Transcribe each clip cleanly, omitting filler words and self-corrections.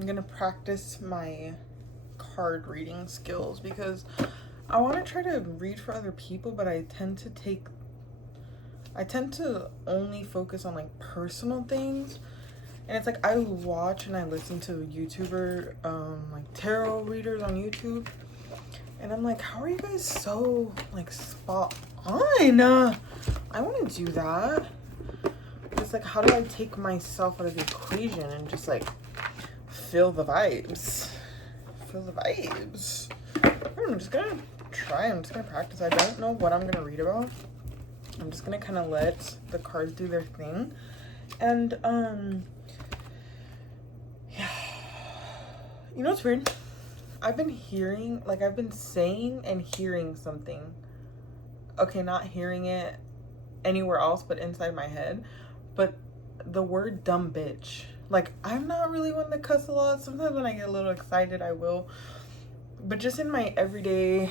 I'm gonna practice my card reading skills because I want to try to read for other people, but I tend to only focus on like personal things. And it's like I watch and I listen to YouTuber like tarot readers on YouTube, and I'm like, how are you guys so like spot on? I want to do that. It's like, how do I take myself out of the equation and just like feel the vibes? Feel the vibes. I'm just gonna try. I'm just gonna practice. I don't know what I'm gonna read about. I'm just gonna kind of let the cards do their thing. And yeah. You know what's weird? I've been saying and hearing something. Okay, not hearing it anywhere else but inside my head. But the word dumb bitch. Like, I'm not really one to cuss a lot. Sometimes when I get a little excited, I will. But just in my everyday,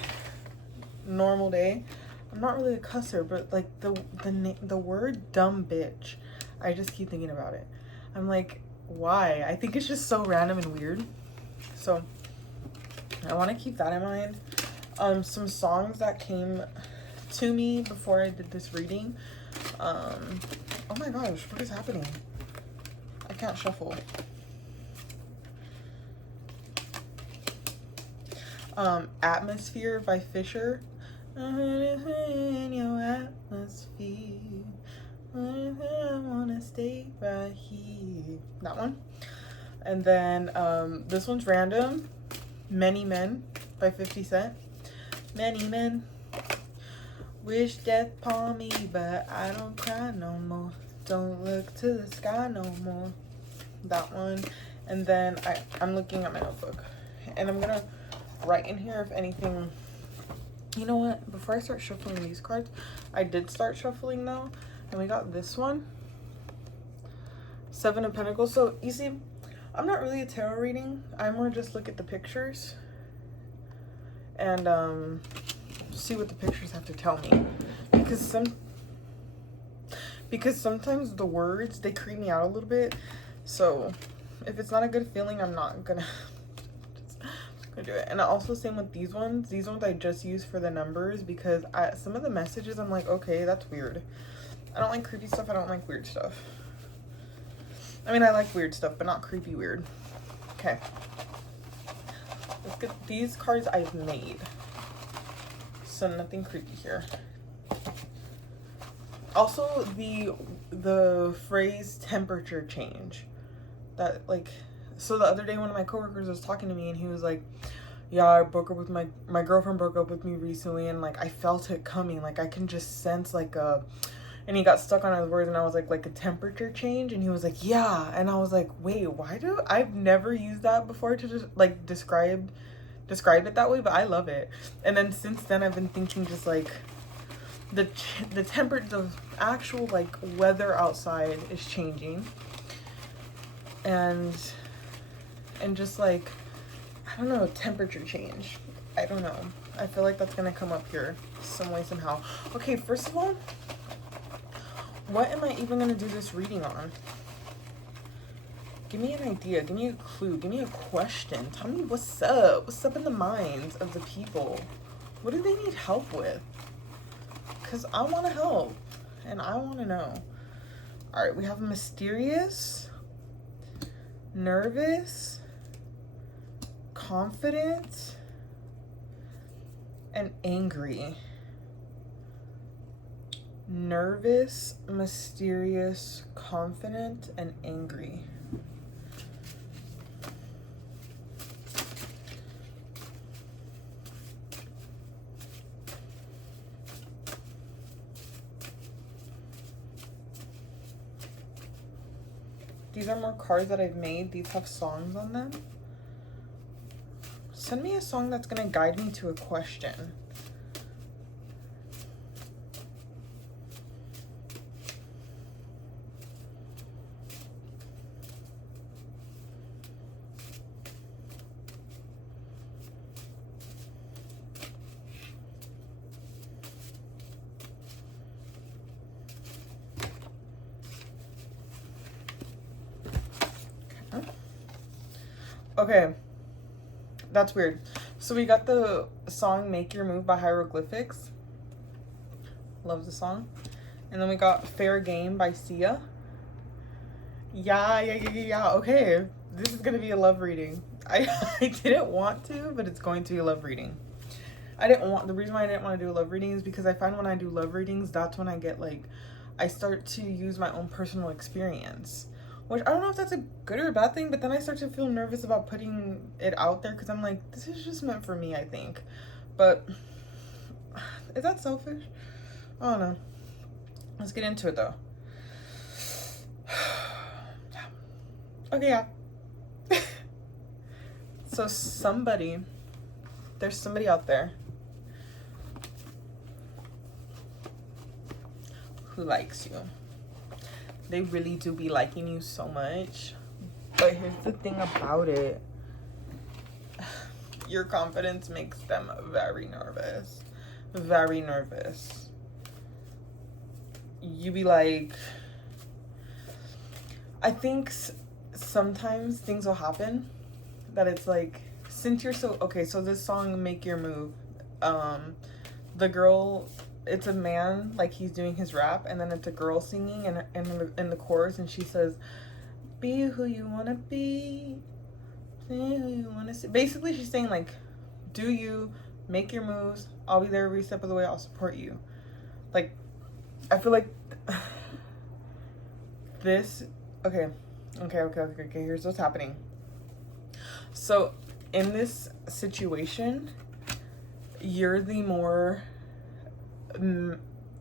normal day, I'm not really a cusser. But like the word dumb bitch, I just keep thinking about it. I'm like, why? I think it's just so random and weird. So I want to keep that in mind. Some songs that came to me before I did this reading. Oh my gosh, what is happening? I can't shuffle. Atmosphere by Fisher. In your atmosphere, I wanna stay right here. That one. And then this one's random. Many Men by 50 Cent. Many men wish death upon me, but I don't cry no more. Don't look to the sky no more. That one. And then I'm looking at my notebook, and I'm gonna write in here if anything. You know what? Before I start shuffling these cards, I did start shuffling though, and we got this one. Seven of Pentacles. So you see, I'm not really a tarot reading. I more just look at the pictures and see what the pictures have to tell me, because sometimes the words, they creep me out a little bit. So if it's not a good feeling, I'm not gonna do it. And also same with these ones. These ones I just use for the numbers because some of the messages I'm like, okay, that's weird. I don't like creepy stuff. I don't like weird stuff. I mean, I like weird stuff, but not creepy weird. Okay. Let's get these cards I've made. So nothing creepy here. Also, the phrase temperature change. That, like, so the other day one of my coworkers was talking to me and he was like, yeah, I broke up with my girlfriend broke up with me recently, and like I felt it coming. Like I can just sense like and he got stuck on his words, and I was like a temperature change, and he was like, yeah. And I was like, wait, I've never used that before to just like describe it that way, but I love it. And then since then I've been thinking just like the actual like weather outside is changing, and just like, I don't know, temperature change. I don't know. I feel like that's gonna come up here some way, somehow. Okay, first of all, what am I even gonna do this reading on? Give me an idea. Give me a clue. Give me a question. Tell me what's up. What's up in the minds of the people? What do they need help with? Because I want to help. And I want to know. All right, we have mysterious, nervous, confident, and angry. Nervous, mysterious, confident, and angry. These are more cards that I've made. These have songs on them. Send me a song that's going to guide me to a question. Okay, that's weird. So we got the song Make Your Move by Hieroglyphics. Love the song. And then we got Fair Game by Sia. Yeah. Okay, this is gonna be a love reading. I didn't want to, but it's going to be a love reading. The reason why I didn't want to do a love reading is because I find when I do love readings, that's when I get like, I start to use my own personal experience. Which I don't know if that's a good or a bad thing, but then I start to feel nervous about putting it out there because I'm like, this is just meant for me, I think. But is that selfish? I don't know. Let's get into it though. Okay, yeah. So there's somebody out there who likes you. They really do be liking you so much. But here's the thing about it. Your confidence makes them very nervous. Very nervous. You be like, I think sometimes things will happen that it's like, since you're so, okay, so this song, Make Your Move, the girl, it's a man, like he's doing his rap, and then it's a girl singing in the chorus, and she says, be who you want to be, who you want to see. Basically, she's saying, like, do you, make your moves, I'll be there every step of the way, I'll support you. Like, I feel like this, okay, here's what's happening. So, in this situation, you're the more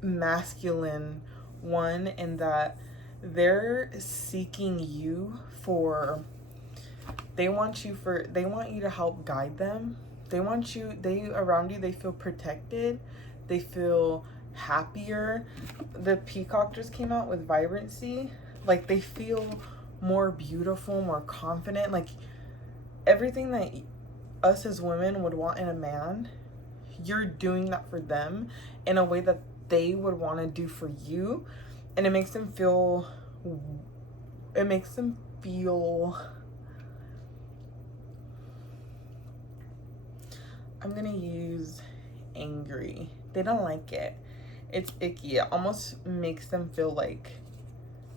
masculine one in that they're seeking you for, they want you to help guide them. Around you, they feel protected, they feel happier. The peacock just came out with vibrancy. Like, they feel more beautiful, more confident, like everything that us as women would want in a man, you're doing that for them in a way that they would want to do for you. And it makes them feel I'm gonna use angry. They don't like it. It's icky. It almost makes them feel like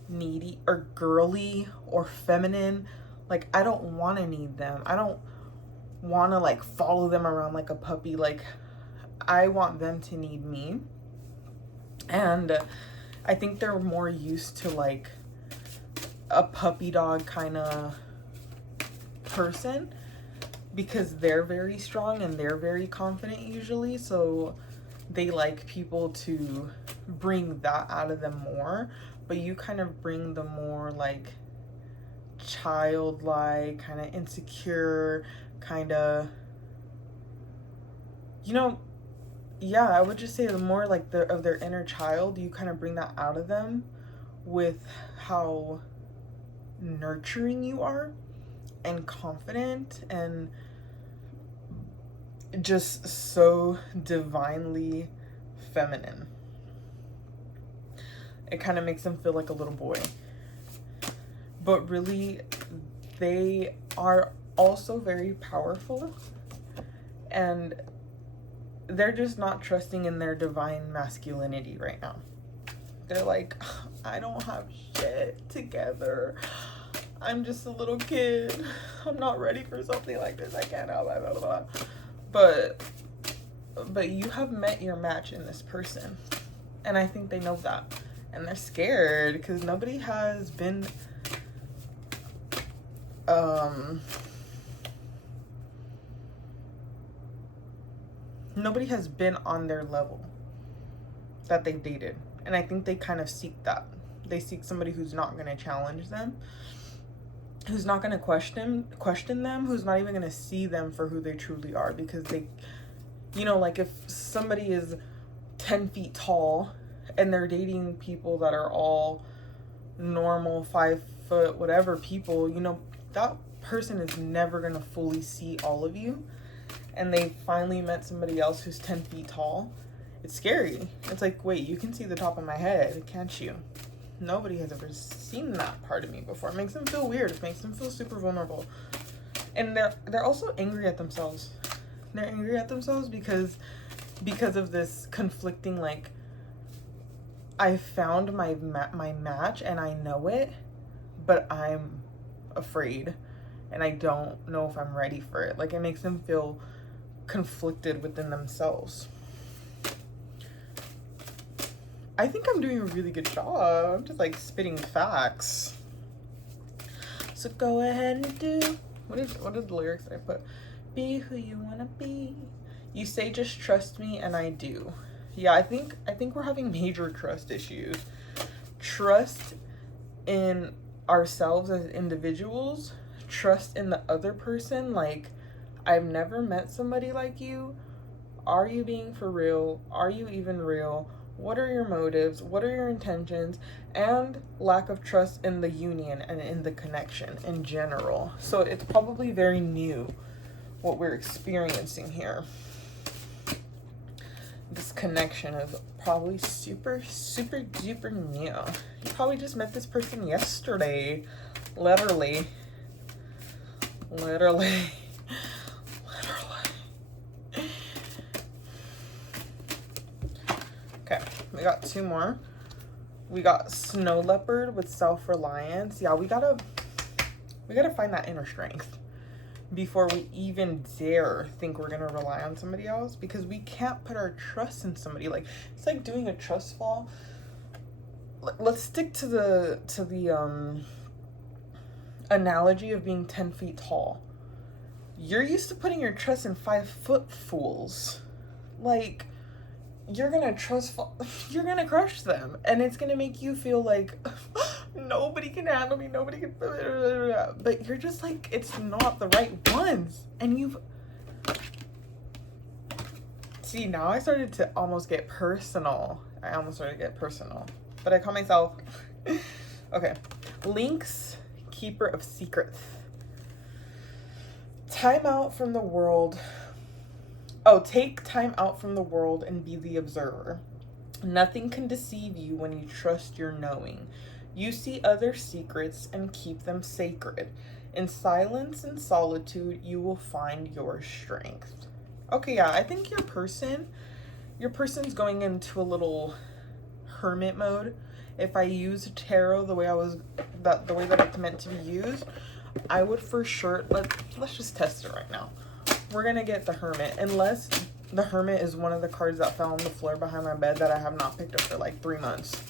needy or girly or feminine. Like, I don't want to need them. I don't want to like follow them around like a puppy. Like, I want them to need me. And I think they're more used to like a puppy dog kind of person because they're very strong and they're very confident usually. So they like people to bring that out of them more. But you kind of bring the more like childlike, kind of insecure, kind of, you know, yeah, I would just say the more like of their inner child, you kind of bring that out of them with how nurturing you are and confident and just so divinely feminine. It kind of makes them feel like a little boy. But really, they are also very powerful. And they're just not trusting in their divine masculinity right now. They're like, I don't have shit together. I'm just a little kid. I'm not ready for something like this. I can't, blah, blah, blah. But you have met your match in this person. And I think they know that. And they're scared because nobody has been on their level that they've dated. And I think they kind of seek that. They seek somebody who's not going to challenge them, who's not going to question them, who's not even going to see them for who they truly are. Because they, you know, like if somebody is 10 feet tall and they're dating people that are all normal 5 foot whatever people, you know, that person is never going to fully see all of you. And they finally met somebody else who's 10 feet tall. It's scary. It's like, wait, you can see the top of my head, can't you? Nobody has ever seen that part of me before. It makes them feel weird. It makes them feel super vulnerable. And they're also angry at themselves. They're angry at themselves because of this conflicting, like, I found my match and I know it, but I'm afraid and I don't know if I'm ready for it. Like, it makes them feel conflicted within themselves. I think I'm doing a really good job. I'm just like spitting facts. So go ahead and do, what is the lyrics I put? Be who you wanna be. You say just trust me, and I do. Yeah, I think we're having major trust issues. Trust in ourselves as individuals, trust in the other person. Like, I've never met somebody like you. Are you being for real? Are you even real? What are your motives? What are your intentions? And lack of trust in the union and in the connection in general. So it's probably very new what we're experiencing here. This connection is probably super, super duper new. You probably just met this person yesterday. Literally. Okay, we got two more. We got Snow Leopard with Self-Reliance. Yeah, we gotta find that inner strength before we even dare think we're gonna rely on somebody else, because we can't put our trust in somebody. Like, it's like doing a trust fall. Let's stick to the analogy of being 10 feet tall. You're used to putting your trust in 5-foot fools. Like, you're gonna you're gonna crush them, and it's gonna make you feel like nobody can handle me, nobody can, but you're just like, it's not the right ones. And see, now I started to almost get personal. But I call myself okay. Lynx, keeper of secrets. Time out from the world. Oh, take time out from the world and be the observer. Nothing can deceive you when you trust your knowing. You see other secrets and keep them sacred. In silence and solitude, you will find your strength. Okay, yeah, I think your person's going into a little hermit mode. If I use tarot the way that it's meant to be used, I would for sure, let's just test it right now. We're gonna get the Hermit, unless the Hermit is one of the cards that fell on the floor behind my bed that I have not picked up for like 3 months.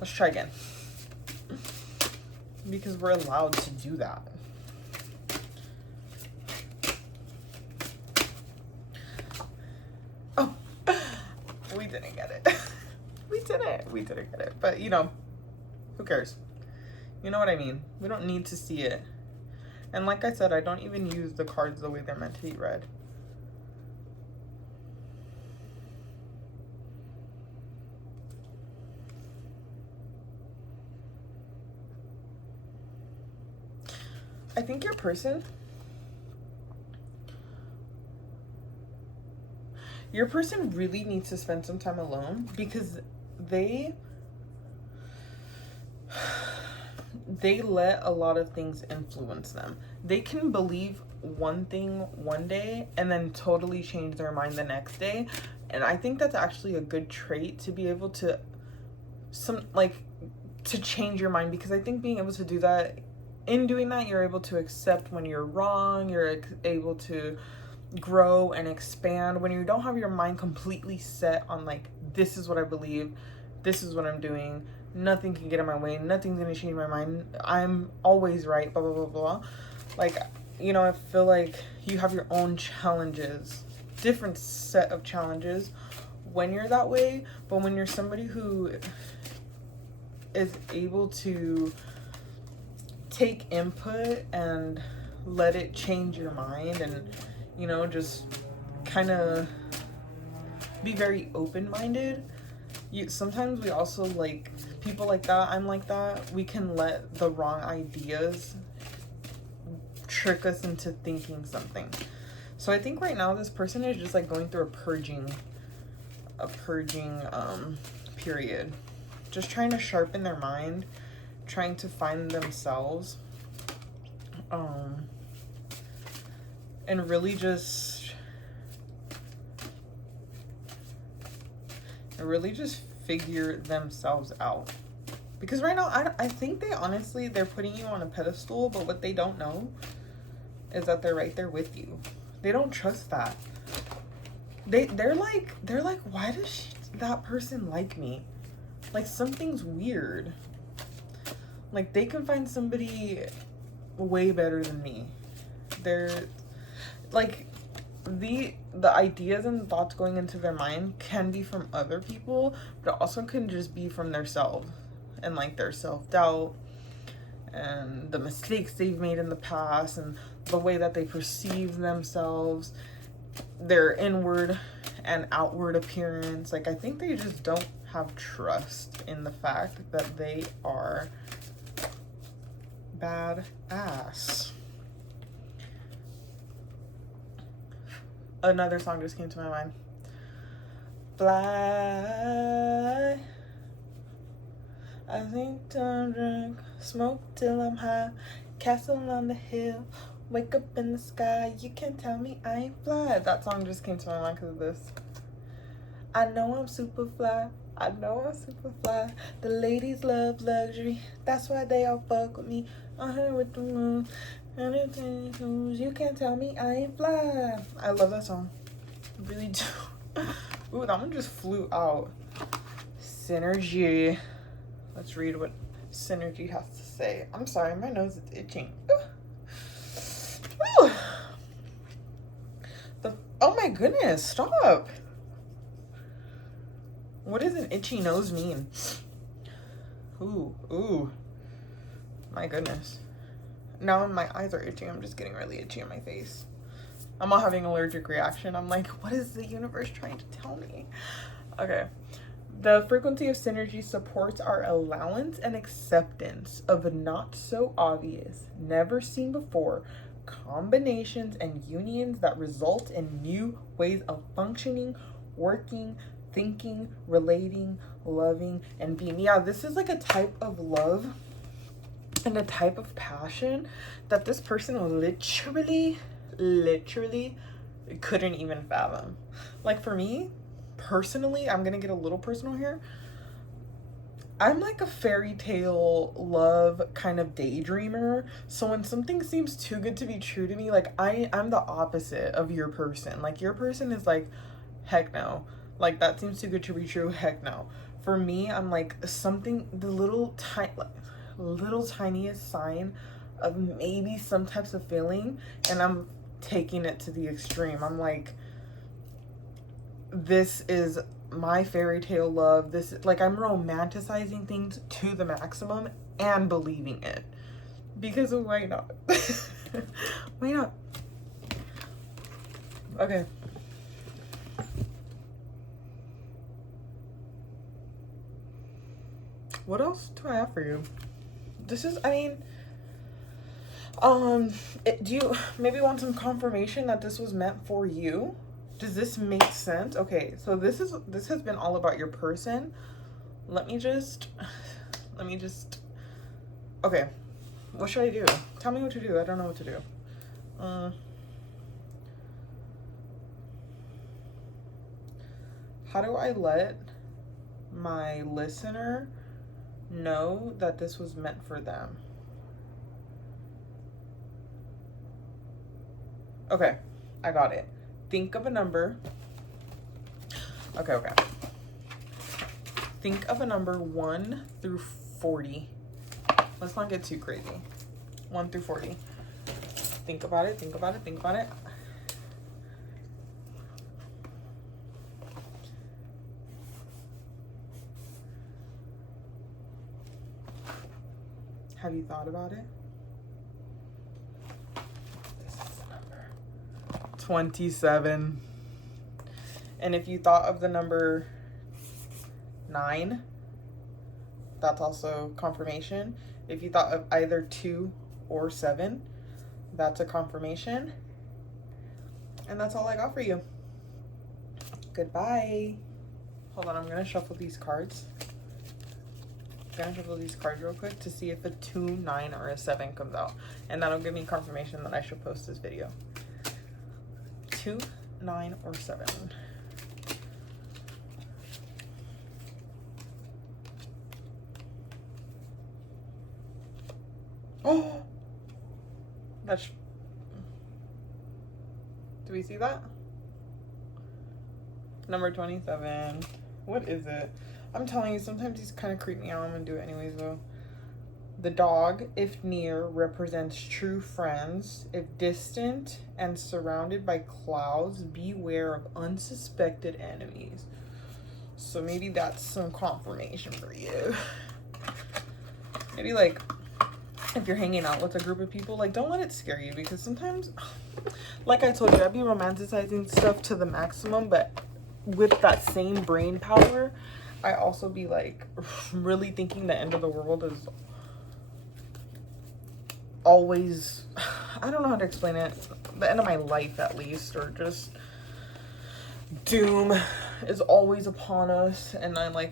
Let's try again, because we're allowed to do that. Oh, we didn't get it. We didn't get it, but you know, who cares? You know what I mean? We don't need to see it. And like I said, I don't even use the cards the way they're meant to be read. I think your person really needs to spend some time alone, because they let a lot of things influence them. They can believe one thing one day and then totally change their mind the next day. And I think that's actually a good trait, to be able to to change your mind, because I think being able to do that, in doing that, you're able to accept when you're wrong, you're able to grow and expand. When you don't have your mind completely set on like, this is what I believe, this is what I'm doing, nothing can get in my way, nothing's gonna change my mind, I'm always right, blah blah blah blah. Like, you know, I feel like you have your own challenges, different set of challenges when you're that way. But when you're somebody who is able to take input and let it change your mind, and you know, just kind of be very open-minded. Sometimes we also, like, people like that, I'm like that, we can let the wrong ideas trick us into thinking something. So I think right now this person is just like going through a purging period, just trying to sharpen their mind, trying to find themselves. And really just figure themselves out. Because right now, I think they're putting you on a pedestal, but what they don't know is that they're right there with you. They don't trust that. They're like, why does that person like me? Like, something's weird. Like, they can find somebody way better than me. They're like, the ideas and thoughts going into their mind can be from other people, but it also can just be from their self, and like their self-doubt and the mistakes they've made in the past and the way that they perceive themselves, their inward and outward appearance. Like, I think they just don't have trust in the fact that they are badass. Another song just came to my mind. Fly. I think I'm drunk. Smoke till I'm high. Castle on the hill. Wake up in the sky. You can't tell me I ain't fly. That song just came to my mind because of this. I know I'm super fly. I know I'm super fly. The ladies love luxury. That's why they all fuck with me. I'm here with the moon. You can't tell me I ain't fly. I love that song. I really do. Ooh, that one just flew out. Synergy. Let's read what Synergy has to say. I'm sorry, my nose is itching. Ooh. Oh my goodness, stop. What does an itchy nose mean? Ooh. My goodness. Now my eyes are itching. I'm just getting really itchy on my face. I'm not having an allergic reaction. I'm like, what is the universe trying to tell me? Okay. The frequency of synergy supports our allowance and acceptance of not so obvious, never seen before combinations and unions that result in new ways of functioning, working, thinking, relating, loving, and being. Yeah, this is like a type of love and a type of passion that this person literally couldn't even fathom. Like, for me personally, I'm gonna get a little personal here. I'm like a fairy tale love kind of daydreamer. So when something seems too good to be true to me, like I'm the opposite of your person. Like, your person is like, heck no. Like, that seems too good to be true, heck no. For me, I'm like something, the little tiniest sign of maybe some types of feeling, and I'm taking it to the extreme. I'm like, this is my fairy tale love. This is like, I'm romanticizing things to the maximum and believing it, because why not? Why not? Okay. What else do I have for you? This is, I mean, do you maybe want some confirmation that this was meant for you? Does this make sense? Okay, so this has been all about your person. Let me just, okay, what should I do? Tell me what to do. I don't know what to do. How do I let my listener know that this was meant for them? Okay, I got it. Think of a number. Okay. Think of a number 1 through 40. Let's not get too crazy. 1 through 40. Think about it. Have you thought about it? This is the number 27. And if you thought of the number 9, that's also confirmation. If you thought of either 2 or 7, that's a confirmation. And that's all I got for you. Goodbye. Hold on, I'm gonna shuffle these cards. gonna shuffle these cards real quick to see if a 2, 9, or a 7 comes out. And that'll give me confirmation that I should post this video. 2, 9, or 7. Oh! That's... Do we see that? Number 27. What is it? I'm telling you, sometimes these kind of creep me out. I'm gonna do it anyways, though. The dog, if near, represents true friends. If distant and surrounded by clouds, beware of unsuspected enemies. So maybe that's some confirmation for you. Maybe, like, if you're hanging out with a group of people, like, don't let it scare you, because sometimes, like I told you, I'd be romanticizing stuff to the maximum, but with that same brain power, I also be, like, really thinking the end of the world is always, I don't know how to explain it, the end of my life at least, or just doom is always upon us, and I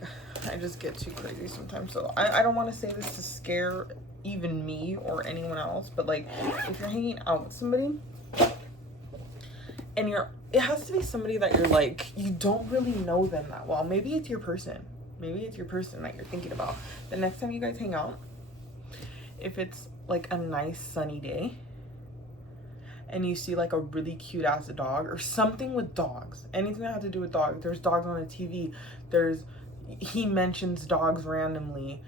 just get too crazy sometimes. So I don't want to say this to scare even me or anyone else, but like, if you're hanging out with somebody and it has to be somebody that you're like, you don't really know them that well. Maybe it's your person that you're thinking about. The next time you guys hang out, if it's like a nice sunny day and you see like a really cute ass dog or something with dogs, anything that has to do with dogs, there's dogs on the TV, he mentions dogs randomly,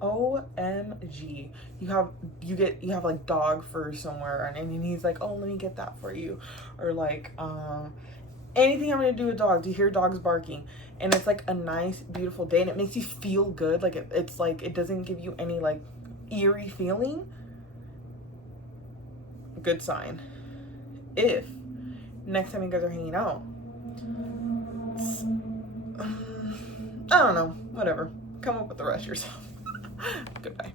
OMG, you have like dog fur somewhere, and then he's like, oh, let me get that for you, or like anything I'm gonna do with dogs, you hear dogs barking, and it's like a nice beautiful day and it makes you feel good, like it's like it doesn't give you any like eerie feeling, good sign. If next time you guys are hanging out, I don't know, whatever, come up with the rest yourself. Goodbye.